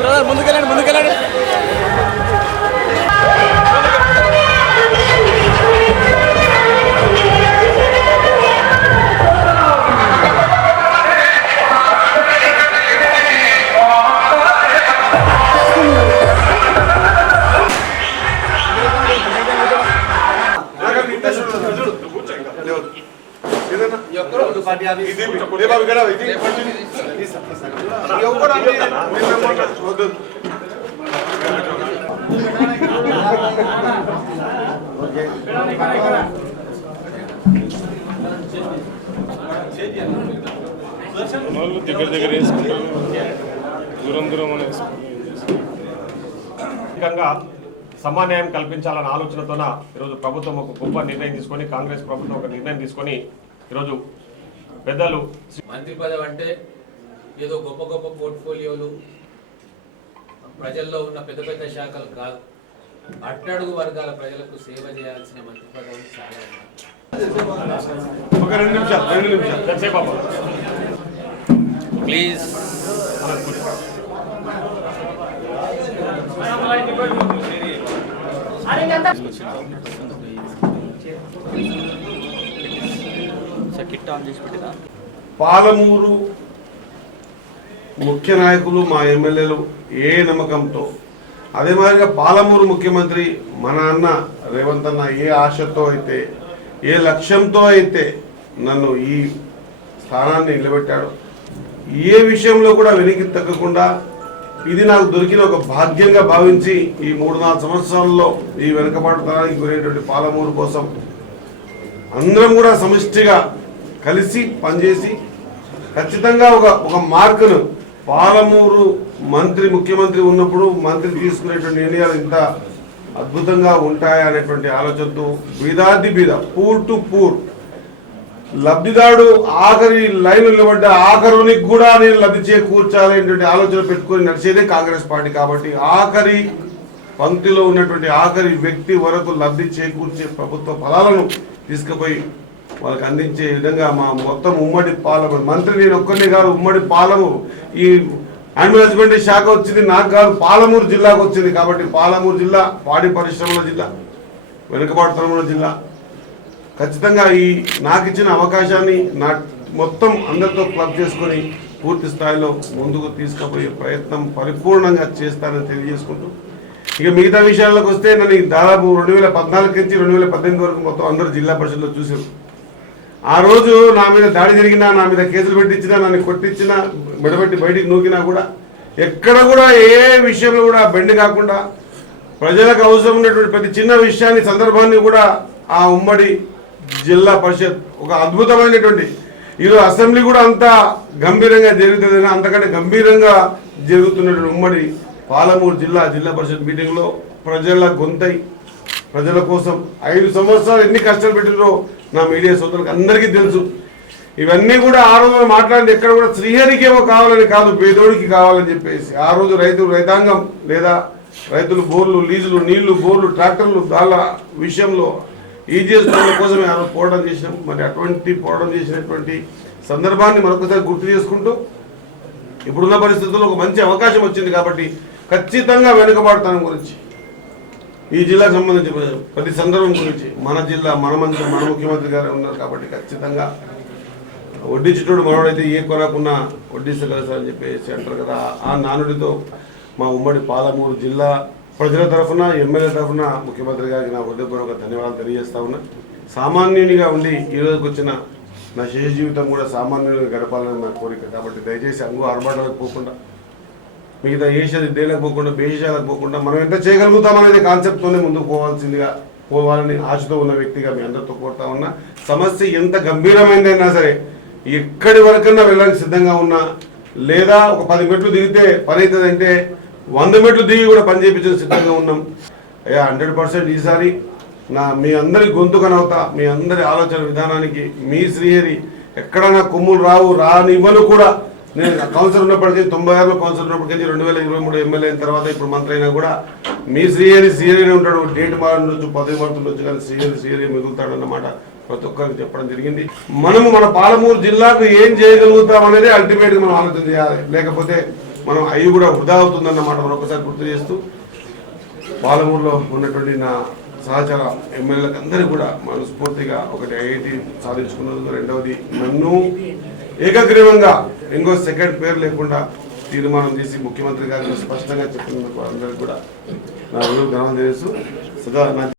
Brother ముందుకెళ్ళండి ముందుకెళ్ళండి. వాళ్ళు దగ్గర దగ్గర వేసుకుంటారు. దూరం దూరం అని వేసుకుంటారు. ముఖ్యంగా సమాన్యాయం కల్పించాలన్న ఆలోచనతోన ఈరోజు ప్రభుత్వం ఒక గొప్ప నిర్ణయం తీసుకొని కాంగ్రెస్ ప్రభుత్వం ఒక నిర్ణయం తీసుకొని ఈరోజు పెద్దలు. మంత్రి పదవి అంటే ఏదో గొప్ప గొప్ప పోర్ట్ఫోలియోలు. ప్రజల్లో ఉన్న పెద్ద పెద్ద శాఖలు కాదు. అట్టడుగు వర్గాల ప్రజలకు సేవ చేయాల్సిన మంత్రి పదవులు చాలా ఒక రెండు నిమిషాలు రెండు నిమిషాలు. ఎంతసేపు కిట్ ఆన్ చేసి పాలమూరు ముఖ్య నాయకులు మా ఎమ్మెల్యేలు ఏ నమ్మకంతో? అదే మాదిరిగా పాలమూరు ముఖ్యమంత్రి మన అన్న రేవంత్ అన్న ఏ ఆశతో అయితే ఏ లక్ష్యంతో అయితే నన్ను ఈ స్థానాన్ని నిలబెట్టాడు ఏ విషయంలో కూడా వెనక్కి తగ్గకుండా ఇది నాకు దొరికిన ఒక భాగ్యంగా భావించి ఈ మూడు నాలుగు సంవత్సరాల్లో ఈ వెనుకబాటుతనానికి గురైనటువంటి పాలమూరు కోసం అందరం కూడా సమిష్టిగా కలిసి పనిచేసి ఖచ్చితంగా ఒక ఒక మార్కును పాలమూరు మంత్రి ముఖ్యమంత్రి ఉన్నప్పుడు మంత్రి తీసుకునేటువంటి నిర్ణయాలు ఇంత అద్భుతంగా ఉంటాయా అనేటువంటి ఆలోచనతో బీదాది బీద పూర్ టు పూర్. లబ్ధిదారుడు ఆఖరి లైన్ నిలబడ్డ ఆఖరునికి కూడా నేను లబ్ధి చేకూర్చాలనేటువంటి ఆలోచన పెట్టుకొని నడిచేదే కాంగ్రెస్ పార్టీ కాబట్టి ఆఖరి పంక్తిలో ఉన్నటువంటి ఆఖరి వ్యక్తి వరకు లబ్ధి చేకూర్చే ప్రభుత్వ ఫలాలను తీసుకుపోయి వాళ్ళకి అందించే విధంగా మా మొత్తం ఉమ్మడి పాలము మంత్రి నేను ఒక్కరిని కాదు ఉమ్మడి పాలము ఈ యానిమల్ హస్బెండరీ శాఖ వచ్చింది నాకు కాదు పాలమూరు జిల్లాకు వచ్చింది కాబట్టి పాలమూరు జిల్లా పాడి పరిశ్రమల జిల్లా వెనుకబాటుతనముల జిల్లా. ఖచ్చితంగా ఈ నాకు ఇచ్చిన అవకాశాన్ని నా మొత్తం అందరితో క్లబ్ చేసుకొని పూర్తి స్థాయిలో ముందుకు తీసుకుపోయే ప్రయత్నం పరిపూర్ణంగా చేస్తానని తెలియజేసుకుంటూ ఇక మిగతా విషయాలకు వస్తే నన్ను ఈ దాదాపు రెండు వేల పద్నాలుగు నుంచి రెండు వేల పద్దెనిమిది వరకు మొత్తం అందరూ జిల్లా పరిషత్లో చూసారు ఆ రోజు నా మీద దాడి జరిగినా నా మీద కేసులు పెట్టించినా నన్ను కొట్టించినా మెడబెట్టి బయటికి నూకినా కూడా ఎక్కడ కూడా ఏ విషయంలో కూడా బెండ్ కాకుండా ప్రజలకు అవసరం ఉన్నటువంటి ప్రతి చిన్న విషయాన్ని సందర్భాన్ని కూడా ఆ ఉమ్మడి జిల్లా పరిషత్ ఒక అద్భుతమైనటువంటి ఈరోజు అసెంబ్లీ కూడా అంత గంభీరంగా జరుగుతుంది అంతకంటే గంభీరంగా జరుగుతున్నటువంటి ఉమ్మడి పాలమూరు జిల్లా జిల్లా పరిషత్ మీటింగ్లో ప్రజల గొంతై ప్రజల కోసం ఐదు సంవత్సరాలు ఎన్ని కష్టాలు పెట్టినో నా మీడియా సోదరులకు అందరికీ తెలుసు. ఇవన్నీ కూడా ఆ రోజు మాట్లాడింది ఎక్కడ కూడా శ్రీహరికేమో కావాలని కాదు పేదోడికి కావాలని చెప్పేసి. ఆ రోజు రైతు రైతాంగం లేదా రైతులు బోర్లు లీజులు నీళ్ళు బోర్లు ట్రాక్టర్లు దాళ్ళ విషయంలో ఈజీఎస్ కోసమే ఆ రోజు పోరాటం చేసినాం. మరి అటువంటి పోరాటం చేసినటువంటి సందర్భాన్ని మరొకసారి గుర్తు చేసుకుంటూ ఇప్పుడున్న పరిస్థితుల్లో ఒక మంచి అవకాశం వచ్చింది కాబట్టి ఖచ్చితంగా వెనుకబాటుతనం గురించి ఈ జిల్లాకు సంబంధించి ప్రతి సందర్భం గురించి మన జిల్లా మన మంత్రి మన ముఖ్యమంత్రి గారు ఉన్నారు కాబట్టి ఖచ్చితంగా వడ్డించేటోడు మనోడైతే ఏ కొరకున్నా వడ్డిస్తగలసా అని చెప్పేసి అంటారు కదా. ఆ నానుడితో మా ఉమ్మడి పాలమూరు జిల్లా ప్రజల తరఫున ఎమ్మెల్యే తరఫున ముఖ్యమంత్రి గారికి నా హృదయపూర్వక ధన్యవాదాలు తెలియజేస్తా ఉన్నా. సామాన్యునిగా ఉండి ఈ రోజుకి వచ్చిన నా శేష జీవితం కూడా సామాన్యునిగా గడపాలని నా కోరిక. కాబట్టి దయచేసి అంగు ఆర్భాటాలకు పోకుండా మిగతా ఏషియా దేలకు పోకుండా బేషాలకు పోకుండా మనం ఎంత చేయగలుగుతాం అనేది కాన్సెప్ట్తోనే ముందుకు పోవాల్సిందిగా పోవాలని ఆశతో ఉన్న వ్యక్తిగా మీ అందరితో కోరుతా ఉన్నా. సమస్య ఎంత గంభీరమైందైనా సరే ఎక్కడి వరకన్నా వెళ్ళడానికి సిద్ధంగా ఉన్నా లేదా ఒక పది మెట్లు దిగితే పని అవుతుంది అంటే వంద మెట్లు దిగి కూడా పని చేయించడానికి సిద్ధంగా ఉన్నాం. అయ్యా హండ్రెడ్ పర్సెంట్ ఈసారి నా మీ అందరి గొంతు కనవుతా మీ అందరి ఆలోచన విధానానికి మీ శ్రీహరి ఎక్కడైనా కొమ్ములు రావు రానివ్వను కూడా నేను కౌన్సిల్ ఉన్నప్పటికీ తొంభై ఆరులో కౌన్సిల్ ఉన్నప్పటికీ రెండు వేల ఇరవై మూడు ఎమ్మెల్యే అయిన తర్వాత ఇప్పుడు మంత్రి అయినా కూడా మీ సీఎని శ్రీహరి ఉంటాడు. డేట్ మారుండొచ్చు పదవి మారుతుండొచ్చు కానీ సీఎని శ్రీహరి మిగులుతాడు అన్నమాట ప్రతి ఒక్కరికి చెప్పడం జరిగింది. మనము మన పాలమూరు జిల్లాకు ఏం చేయగలుగుతాం అనేది అల్టిమేట్గా మనం ఆలోచన చేయాలి. లేకపోతే మనం అవి కూడా వృధా అవుతుందన్నమాట మనం ఒకసారి గుర్తు చేస్తూ. పాలమూరులో ఉన్నటువంటి నా సహచర ఎమ్మెల్యేలకు అందరికీ కూడా మనస్ఫూర్తిగా ఒకటి ఐఐటి సాధించుకున్నందుకు రెండవది నన్ను ఏకగ్రీవంగా ఇంకో సెకండ్ పేరు లేకుండా తీర్మానం చేసి ముఖ్యమంత్రి గారు స్పష్టంగా చెప్పినందుకు అందరికీ కూడా నా రుణం ధనం సదా